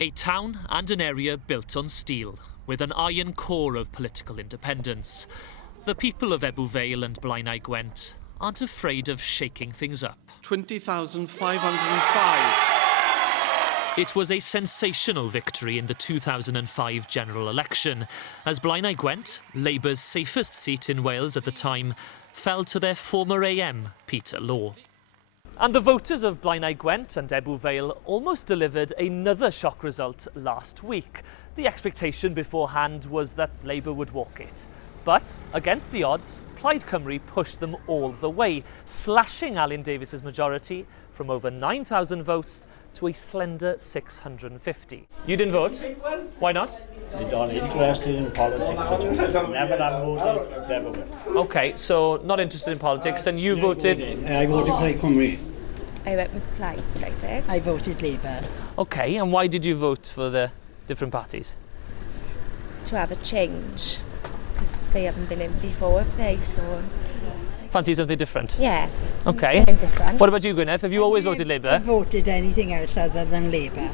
A town and an area built on steel, with an iron core of political independence. The people of Ebbw Vale and Blaenau Gwent aren't afraid of shaking things up. 20,505. It was a sensational victory in the 2005 general election, as Blaenau Gwent, Labour's safest seat in Wales at the time, fell to their former AM, Peter Law. And the voters of Blaenau Gwent and Ebbw Vale almost delivered another shock result last week. The expectation beforehand was that Labour would walk it. But, against the odds, Plaid Cymru pushed them all the way, slashing Alun Davies's majority from over 9,000 votes to a slender 650. You didn't vote? Why not? I'm not interested in politics. Never have voted, never will. OK, so not interested in politics, and you voted? I voted Plaid Cymru. I went with Plaid, I did. I voted Labour. OK, and why did you vote for the different parties? To have a change, because they haven't been in before, have they? So, Fancy something different? yeah. OK. Something different. What about you, Gwyneth? Have you always voted I Labour? voted anything else other than Labour.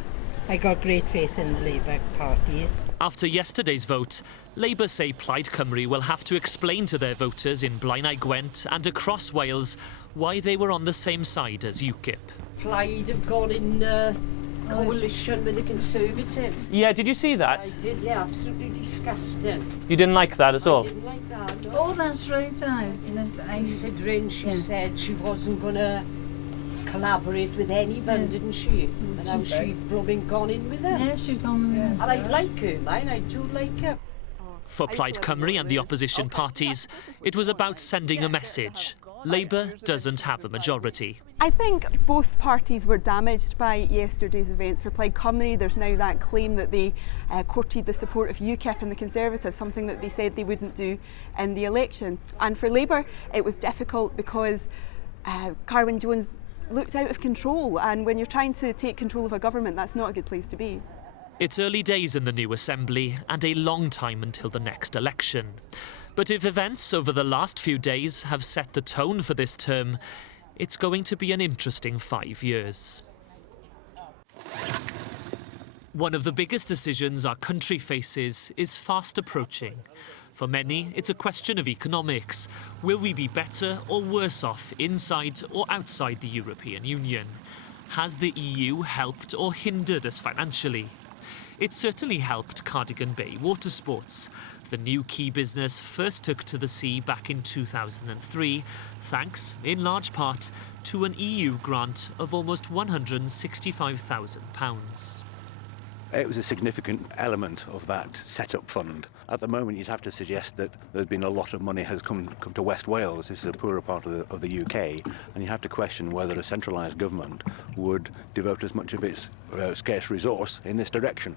I got great faith in the Labour Party. After yesterday's vote, Labour say Plaid Cymru will have to explain to their voters in Blaenau Gwent and across Wales why they were on the same side as UKIP. Plaid have gone in coalition with the Conservatives. Yeah, did you see that? I did, yeah, absolutely disgusting. You didn't like that at all? I didn't like that, no. Oh, that's right, Considering she said she wasn't going to collaborate with anyone, didn't she? And now she's blooming gone in with her. Yeah, she's gone. And I like her, man, I do like her. For Plaid Cymru and the opposition parties, it was about sending a message. Labour doesn't have a majority. I think both parties were damaged by yesterday's events. For Plaid Cymru, there's now that claim that they courted the support of UKIP and the Conservatives, something that they said they wouldn't do in the election. And for Labour, it was difficult because Carwyn Jones looked out of control, and when you're trying to take control of a government, that's not a good place to be. It's early days in the new Assembly and a long time until the next election. But if events over the last few days have set the tone for this term, it's going to be an interesting 5 years. One of the biggest decisions our country faces is fast approaching. For many, it's a question of economics. Will we be better or worse off inside or outside the European Union? Has the EU helped or hindered us financially? It certainly helped Cardigan Bay Watersports. The new key business first took to the sea back in 2003, thanks, in large part, to an EU grant of almost £165,000. It was a significant element of that set-up fund. At the moment, you'd have to suggest that there's been a lot of money has come to West Wales. This is a poorer part of the UK, and you have to question whether a centralised government would devote as much of its scarce resource in this direction.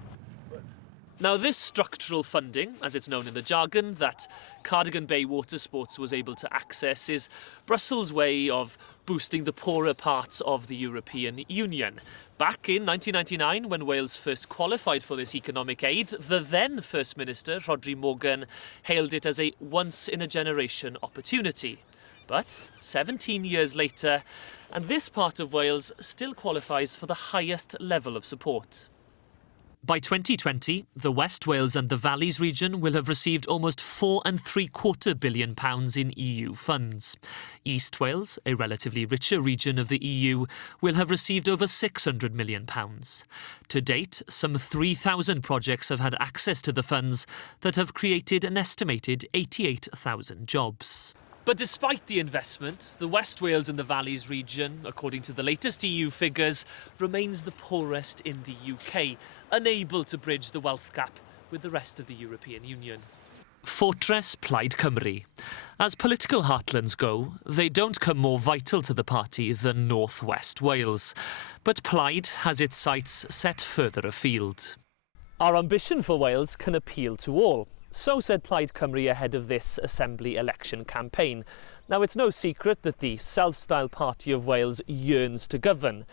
Now, this structural funding, as it's known in the jargon, that Cardigan Bay Watersports was able to access is Brussels' way of boosting the poorer parts of the European Union. Back in 1999, when Wales first qualified for this economic aid, the then First Minister, Rhodri Morgan, hailed it as a once-in-a-generation opportunity. But 17 years later, and this part of Wales still qualifies for the highest level of support. By 2020, the West Wales and the Valleys region will have received almost £4.75 billion in EU funds. East Wales, a relatively richer region of the EU, will have received over £600 million. To date, some 3,000 projects have had access to the funds that have created an estimated 88,000 jobs. But despite the investment, the West Wales and the Valleys region, according to the latest EU figures, remains the poorest in the UK, unable to bridge the wealth gap with the rest of the European Union. Fortress Plaid Cymru. As political heartlands go, they don't come more vital to the party than North West Wales. But Plaid has its sights set further afield. Our ambition for Wales can appeal to all. So said Plaid Cymru ahead of this Assembly election campaign. Now, it's no secret that the self-styled Party of Wales yearns to govern.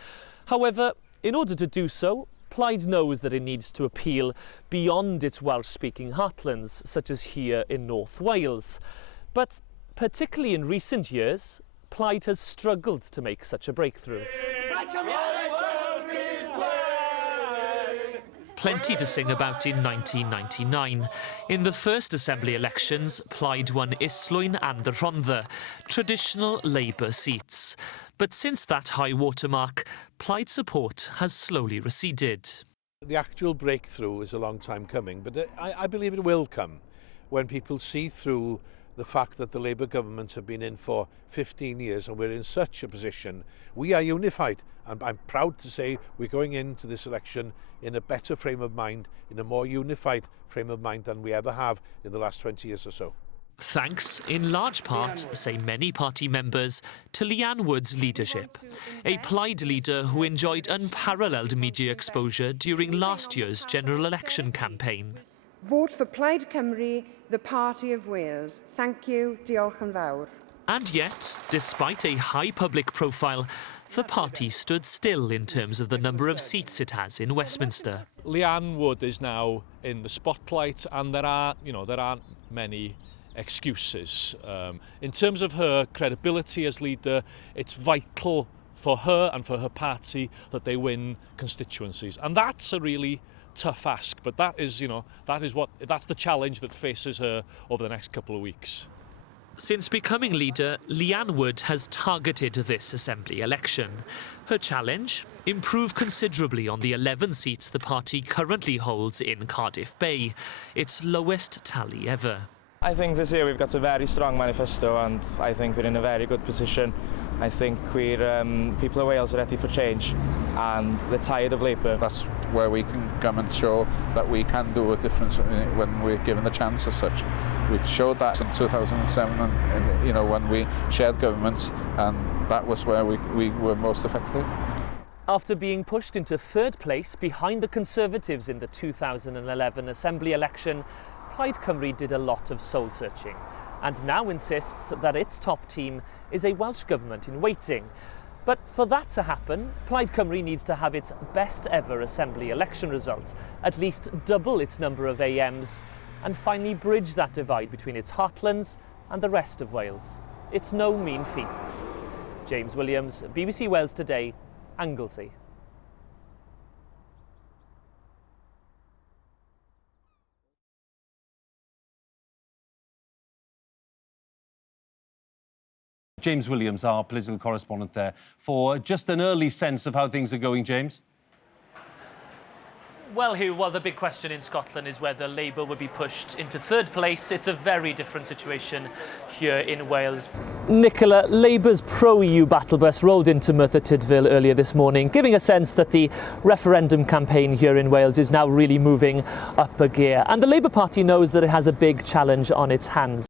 However, in order to do so, Plaid knows that it needs to appeal beyond its Welsh-speaking heartlands, such as here in North Wales. But particularly in recent years, Plaid has struggled to make such a breakthrough. plenty to sing about in 1999. In the first Assembly elections, Plaid won Islwyn and the Rhondda, traditional Labour seats. But since that high watermark, Plaid support has slowly receded. The actual breakthrough is a long time coming, but I believe it will come when people see through the fact that the Labour government have been in for 15 years and we're in such a position. We are unified, and I'm proud to say we're going into this election in a better frame of mind, in a more unified frame of mind than we ever have in the last 20 years or so. Thanks, in large part, say many party members, to Leanne Wood's leadership, a Plaid leader who enjoyed unparalleled media exposure during last year's general election campaign. Vote for Plaid Cymru, the Party of Wales. Thank you, diolch yn fawr. And yet, despite a high public profile, the party stood still in terms of the number of seats it has in Westminster. Leanne Wood is now in the spotlight, and there aren't many excuses. In terms of her credibility as leader, it's vital for her and for her party that they win constituencies, and that's a really tough ask, but that's the challenge that faces her over the next couple of weeks. Since becoming leader, Leanne Wood has targeted this Assembly election. Her challenge? Improve considerably on the 11 seats the party currently holds in Cardiff Bay, its lowest tally ever. I think this year we've got a very strong manifesto, and I think we're in a very good position. I think people of Wales are ready for change, and they're tired of Labour. That's where we can come and show that we can do a difference when we're given the chance as such. We showed that in 2007, and when we shared government, and that was where we were most effective. After being pushed into third place behind the Conservatives in the 2011 Assembly election, Plaid Cymru did a lot of soul-searching and now insists that its top team is a Welsh Government in waiting. But for that to happen, Plaid Cymru needs to have its best ever Assembly election result, at least double its number of AMs, and finally bridge that divide between its heartlands and the rest of Wales. It's no mean feat. James Williams, BBC Wales Today, Anglesey. James Williams, our political correspondent there, for just an early sense of how things are going, James. Well, Hugh, the big question in Scotland is whether Labour will be pushed into third place. It's a very different situation here in Wales. Nicola, Labour's pro-EU battle bus rolled into Merthyr Tydfil earlier this morning, giving a sense that the referendum campaign here in Wales is now really moving up a gear. And the Labour Party knows that it has a big challenge on its hands.